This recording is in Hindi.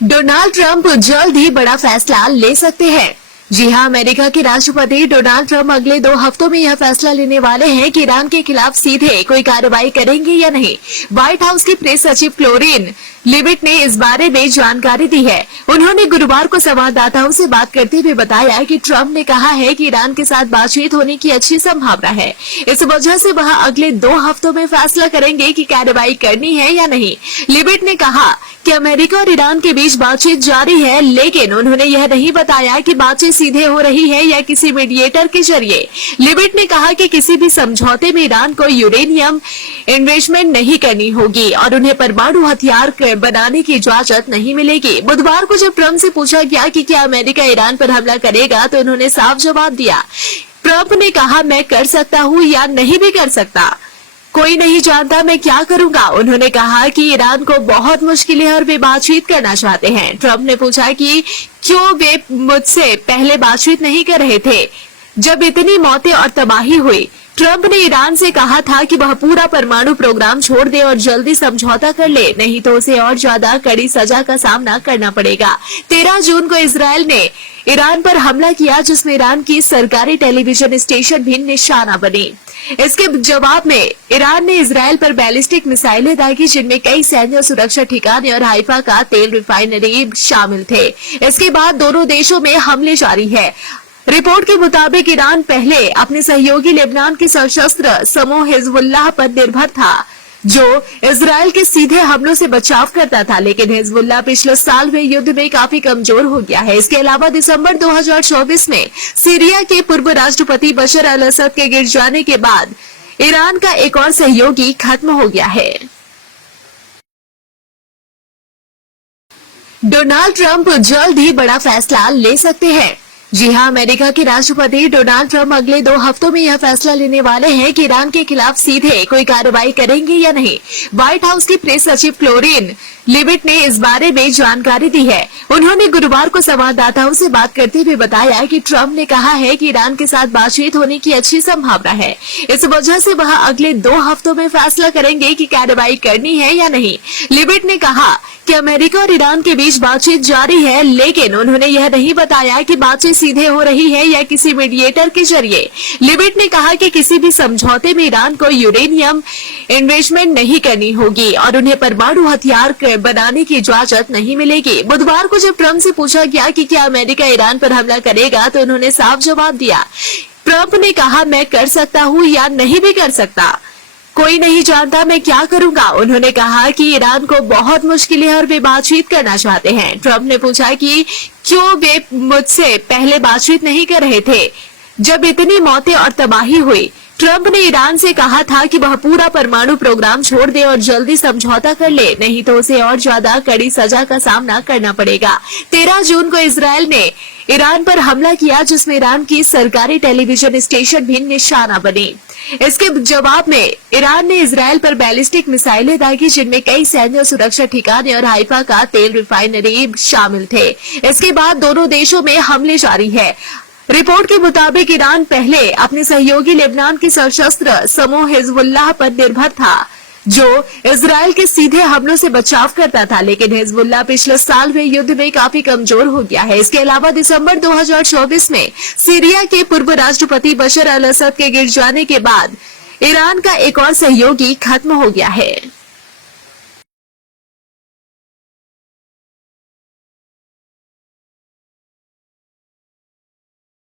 डोनाल्ड ट्रंप जल्द ही बड़ा फैसला ले सकते हैं। जी हां, अमेरिका के राष्ट्रपति डोनाल्ड ट्रंप अगले 2 हफ्तों में यह फैसला लेने वाले हैं कि ईरान के खिलाफ सीधे कोई कार्रवाई करेंगे या नहीं। व्हाइट हाउस की प्रेस सचिव क्लोरीन लिबिट ने इस बारे में जानकारी दी है। उन्होंने गुरुवार को संवाददाताओं से बात करते हुए बताया कि ट्रंप ने कहा है कि ईरान के साथ बातचीत होने की अच्छी संभावना है। इस वजह से वह अगले 2 हफ्तों में फैसला करेंगे कि कार्रवाई करनी है या नहीं। लिबिट ने कहा कि अमेरिका और ईरान के बीच बातचीत जारी है, लेकिन उन्होंने यह नहीं बताया कि बातचीत सीधे हो रही है या किसी मीडिएटर के जरिए। लिबिट ने कहा कि किसी भी समझौते में ईरान को यूरेनियम इन्वेस्टमेंट नहीं करनी होगी और उन्हें परमाणु हथियार बनाने की इजाजत नहीं मिलेगी। बुधवार को जब ट्रंप से पूछा गया कि क्या अमेरिका ईरान पर हमला करेगा, तो उन्होंने साफ जवाब दिया। ट्रंप ने कहा, मैं कर सकता हूँ या नहीं भी कर सकता, कोई नहीं जानता मैं क्या करूंगा। उन्होंने कहा कि ईरान को बहुत मुश्किल है और वे बातचीत करना चाहते हैं। ट्रंप ने पूछा कि क्यों वे मुझसे पहले बातचीत नहीं कर रहे थे जब इतनी मौतें और तबाही हुई। ट्रंप ने ईरान से कहा था कि वह पूरा परमाणु प्रोग्राम छोड़ दे और जल्दी समझौता कर ले, नहीं तो उसे और ज्यादा कड़ी सजा का सामना करना पड़ेगा। 13 जून को इसराइल ने ईरान पर हमला किया, जिसमें ईरान की सरकारी टेलीविजन स्टेशन भी निशाना बनी। इसके जवाब में ईरान ने इसराइल पर बैलिस्टिक मिसाइलें दागी, जिनमें कई सैन्य सुरक्षा ठिकाने और हाइफा का तेल रिफाइनरी शामिल थे। इसके बाद दोनों देशों में हमले जारी है। रिपोर्ट के मुताबिक ईरान पहले अपने सहयोगी लेबनान के सशस्त्र समूह हिजबुल्लाह पर निर्भर था, जो इसराइल के सीधे हमलों से बचाव करता था, लेकिन हिजबुल्लाह पिछले साल हुए युद्ध में काफी कमजोर हो गया है। इसके अलावा दिसंबर 2024 में सीरिया के पूर्व राष्ट्रपति बशर अल असद के गिर जाने के बाद ईरान का एक और सहयोगी खत्म हो गया है। डोनाल्ड ट्रंप जल्द ही बड़ा फैसला ले सकते हैं। जी हां, अमेरिका के राष्ट्रपति डोनाल्ड ट्रंप अगले 2 हफ्तों में यह फैसला लेने वाले हैं कि ईरान के खिलाफ सीधे कोई कार्रवाई करेंगे या नहीं। व्हाइट हाउस की प्रेस सचिव क्लोरीन लिबिट ने इस बारे में जानकारी दी है। उन्होंने गुरुवार को संवाददाताओं से बात करते हुए बताया कि ट्रंप ने कहा है कि ईरान के साथ बातचीत होने की अच्छी संभावना है। इस वजह से वह अगले 2 हफ्तों में फैसला करेंगे कि कार्रवाई करनी है या नहीं। लिबिट ने कहा कि अमेरिका और ईरान के बीच बातचीत जारी है, लेकिन उन्होंने यह नहीं बताया कि बातचीत सीधे हो रही है या किसी मीडिएटर के जरिए। लिबिट ने कहा कि किसी भी समझौते में ईरान को यूरेनियम इन्वेस्टमेंट नहीं करनी होगी और उन्हें परमाणु हथियार बनाने की इजाजत नहीं मिलेगी। बुधवार को जब ट्रंप से पूछा गया कि क्या अमेरिका ईरान पर हमला करेगा, तो उन्होंने साफ जवाब दिया। ट्रंप ने कहा, मैं कर सकता हूँ या नहीं भी कर सकता, कोई नहीं जानता मैं क्या करूंगा। उन्होंने कहा कि ईरान को बहुत मुश्किल है और वे बातचीत करना चाहते हैं। ट्रंप ने पूछा कि क्यों वे मुझसे पहले बातचीत नहीं कर रहे थे जब इतनी मौतें और तबाही हुई। ट्रंप ने ईरान से कहा था कि वह पूरा परमाणु प्रोग्राम छोड़ दे और जल्दी समझौता कर ले, नहीं तो उसे और ज्यादा कड़ी सजा का सामना करना पड़ेगा। 13 जून को इसराइल ने ईरान पर हमला किया, जिसमें ईरान की सरकारी टेलीविजन स्टेशन भी निशाना बनी। इसके जवाब में ईरान ने इसराइल पर बैलिस्टिक मिसाइलें दागी, जिनमें कई सैन्य सुरक्षा ठिकाने और हाइफा का तेल रिफाइनरी शामिल थे। इसके बाद दोनों देशों में हमले जारी है। रिपोर्ट के मुताबिक ईरान पहले अपने सहयोगी लेबनान के सशस्त्र समूह हिजबुल्लाह पर निर्भर था, जो इसराइल के सीधे हमलों से बचाव करता था, लेकिन हिजबुल्लाह पिछले साल हुए युद्ध में काफी कमजोर हो गया है। इसके अलावा दिसंबर 2024 में सीरिया के पूर्व राष्ट्रपति बशर अल असद के गिर जाने के बाद ईरान का एक और सहयोगी खत्म हो गया है।